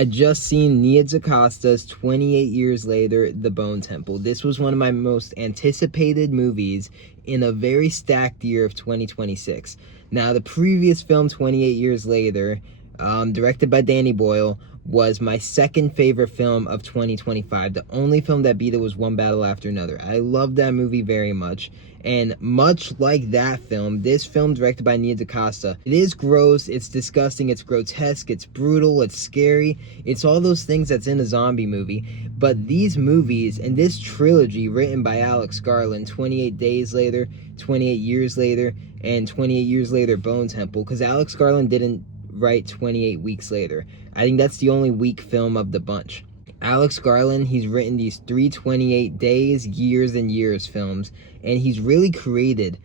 I just seen Nia DaCosta's 28 Years Later, The Bone Temple. This was one of my most anticipated movies in a very stacked year of 2026. Now, the previous film, 28 Years Later, directed by Danny Boyle, was my second favorite film of 2025. The only film that beat it was One Battle After Another. I love that movie very much. And much like that film, this film directed by Nia DaCosta, it is gross, it's disgusting, it's grotesque, it's brutal, it's scary. It's all those things that's in a zombie movie. But these movies and this trilogy written by Alex Garland, 28 Days Later, 28 Years Later, and 28 Years Later Bone Temple, because Alex Garland didn't write 28 Weeks Later. I think that's the only weak film of the bunch. Alex Garland, he's written these 328 Days, Years, and Years films, and he's really created,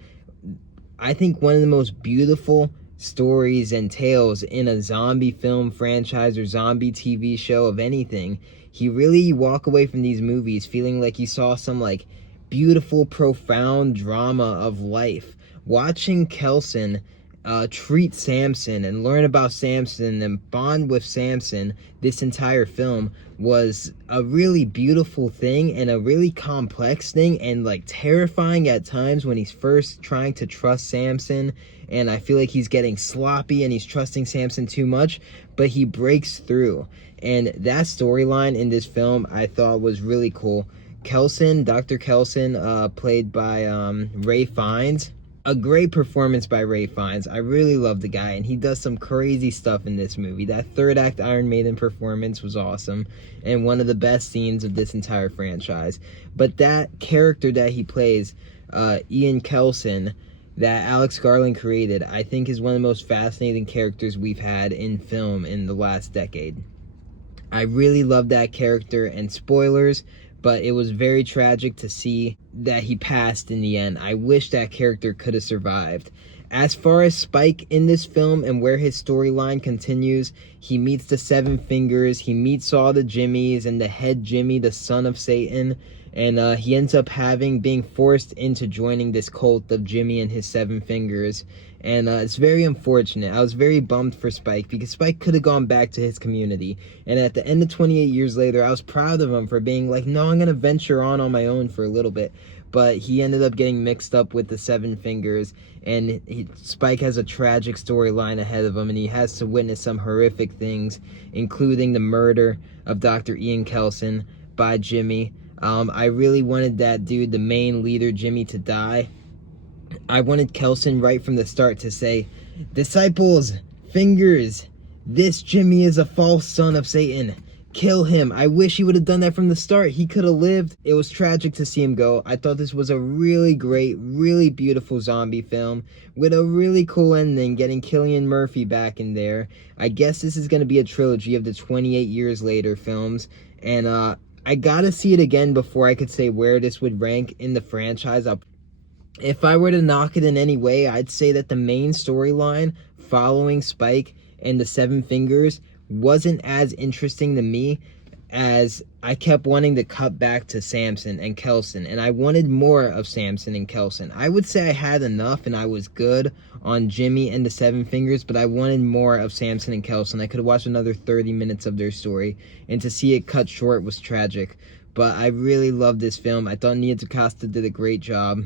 I think, one of the most beautiful stories and tales in a zombie film franchise or zombie TV show of anything. He really walk away from these movies feeling like you saw some like beautiful, profound drama of life. Watching Kelson treat Samson and learn about Samson and bond with Samson this entire film was a really beautiful thing and a really complex thing, and like terrifying at times when he's first trying to trust Samson, and I feel like he's getting sloppy and he's trusting Samson too much, but he breaks through. And that storyline in this film I thought was really cool. Kelson, Dr. Kelson, played by Ray Fiennes. A great performance by Ray Fiennes. I really love the guy, and he does some crazy stuff in this movie. That third act Iron Maiden performance was awesome, and one of the best scenes of this entire franchise. But that character that he plays, Ian Kelson, that Alex Garland created, I think is one of the most fascinating characters we've had in film in the last decade. I really love that character, and spoilers, but it was very tragic to see that he passed in the end. I wish that character could have survived. As far as Spike in this film and where his storyline continues, he meets the Seven Fingers, he meets all the Jimmys and the head Jimmy, the son of Satan, and he ends up being forced into joining this cult of Jimmy and his Seven Fingers. And it's very unfortunate. I was very bummed for Spike because Spike could have gone back to his community. And at the end of 28 Years Later, I was proud of him for being like, no, I'm going to venture on my own for a little bit. But he ended up getting mixed up with the Seven Fingers. And Spike has a tragic storyline ahead of him. And he has to witness some horrific things, including the murder of Dr. Ian Kelson by Jimmy. I really wanted that dude, the main leader, Jimmy, to die. I wanted Kelson right from the start to say, disciples, fingers, this Jimmy is a false son of Satan. Kill him. I wish he would have done that from the start. He could have lived. It was tragic to see him go. I thought this was a really great, really beautiful zombie film with a really cool ending, getting Cillian Murphy back in there. I guess this is going to be a trilogy of the 28 Years Later films, and I gotta see it again before I could say where this would rank in the franchise. If I were to knock it in any way, I'd say that the main storyline following Spike and the Seven Fingers wasn't as interesting to me, as I kept wanting to cut back to Samson and Kelson, and I wanted more of Samson and Kelson. I would say I had enough and I was good on Jimmy and the Seven Fingers, but I wanted more of Samson and Kelson. I could have watched another 30 minutes of their story, and to see it cut short was tragic. But I really loved this film. I thought Nia DaCosta did a great job.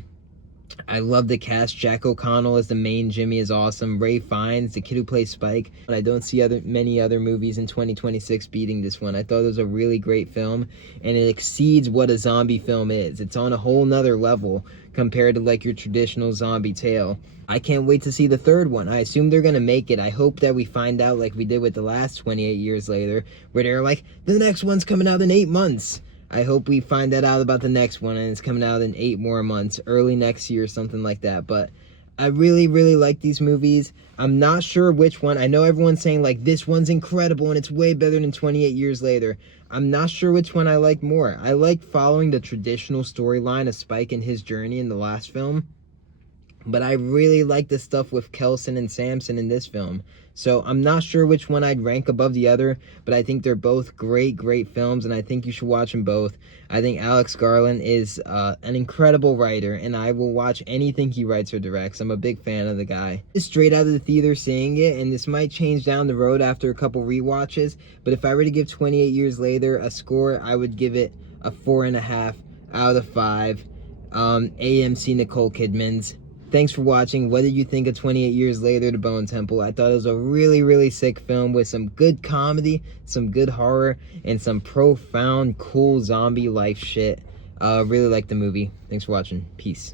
I love the cast. Jack O'Connell as the main Jimmy is awesome. Ray Fiennes, the kid who plays Spike. But I don't see many other movies in 2026 beating this one. I thought it was a really great film, and it exceeds what a zombie film is. It's on a whole nother level compared to like your traditional zombie tale. I can't wait to see the third one. I assume they're gonna make it. I hope that we find out like we did with the last 28 Years Later, where they're like, the next one's coming out in 8 months. I hope we find that out about the next one and it's coming out in 8 more months, early next year, something like that. But I really, really like these movies. I'm not sure which one. I know everyone's saying like this one's incredible and it's way better than 28 Years Later. I'm not sure which one I like more. I like following the traditional storyline of Spike and his journey in the last film. but I really like the stuff with Kelson and Samson in this film. So I'm not sure which one I'd rank above the other, but I think they're both great films, and I think you should watch them both. I think Alex Garland is an incredible writer, and I will watch anything he writes or directs. I'm a big fan of the guy. Just straight out of the theater seeing it, and this might change down the road after a couple rewatches, but if I were to give 28 Years Later a score, I would give it a 4.5 out of 5. AMC Nicole Kidman's. Thanks for watching. What did you think of 28 Years Later, The Bone Temple? I thought it was a really sick film with some good comedy, some good horror, and some profound, cool zombie life shit. Really liked the movie. Thanks for watching. Peace.